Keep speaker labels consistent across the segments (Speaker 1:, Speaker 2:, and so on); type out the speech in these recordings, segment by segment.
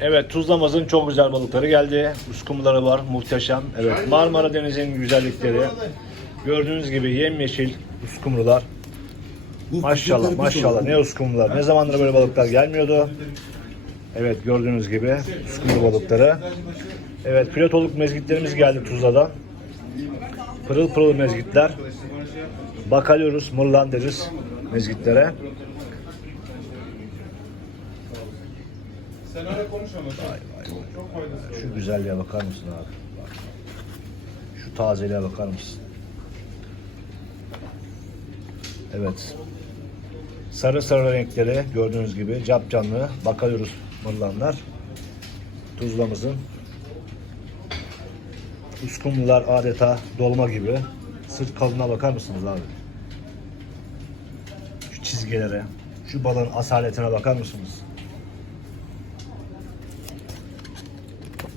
Speaker 1: Evet Tuzlamaz'ın çok güzel balıkları geldi. Uskumruları var muhteşem. Evet Marmara Denizi'nin güzellikleri. Gördüğünüz gibi yemyeşil uskumrular. Maşallah maşallah ne uskumrular. Ne zamandır böyle balıklar gelmiyordu. Evet gördüğünüz gibi uskumru balıkları. Evet pilotoluk mezgitlerimiz geldi Tuzla'dan. Pırıl pırıl mezgitler. Bakalıyoruz, mırlan deriz mezgitlere.
Speaker 2: Sen öyle konuşma bak. Çok faydası.
Speaker 1: Şu güzelliğe bakar mısın abi? Bak. Şu tazeliğe bakar mısın? Evet. Sarı sarı renkleri gördüğünüz gibi cap canlı bakıyoruz mırlanlar. Tuzlamızın. Uskumrular adeta dolma gibi. Sırt kalınlığa bakar mısınız abi? Şu çizgilere, şu balığın asaletine bakar mısınız?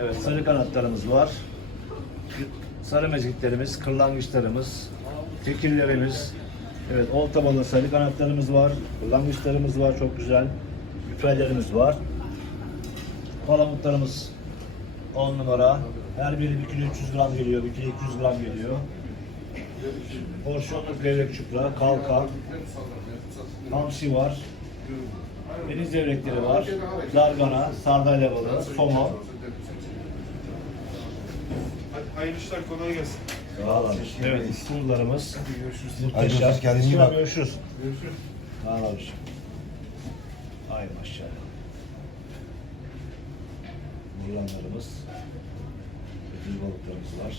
Speaker 1: Evet, sarı kanatlarımız var. Sarı mezgitlerimiz, kırlangıçlarımız, tekirlerimiz. Evet, olta balığı sarı kanatlarımız var. Kırlangıçlarımız var, çok güzel. Küfelerimiz var. Palamutlarımız 10 numara. Her biri 1 kilo 300 gram geliyor, 1 kilo 200 gram geliyor. Porsiyonluk levrek çupra, kalkan, hamsi var. Deniz levrekleri var. Zargana, sardalya balığı, somon.
Speaker 2: Hayırlı işler kolay gelsin.
Speaker 1: Sağ olun. Evet, kumlarımız
Speaker 3: Hadi
Speaker 1: muhteşem.
Speaker 3: görüşürüz, kendine iyi bak.
Speaker 1: Görüşürüz.
Speaker 2: Görüşürüz.
Speaker 1: Sağ ol abiciğim. Ay maşallah. Burlanlarımız, ödül balıklarımız var.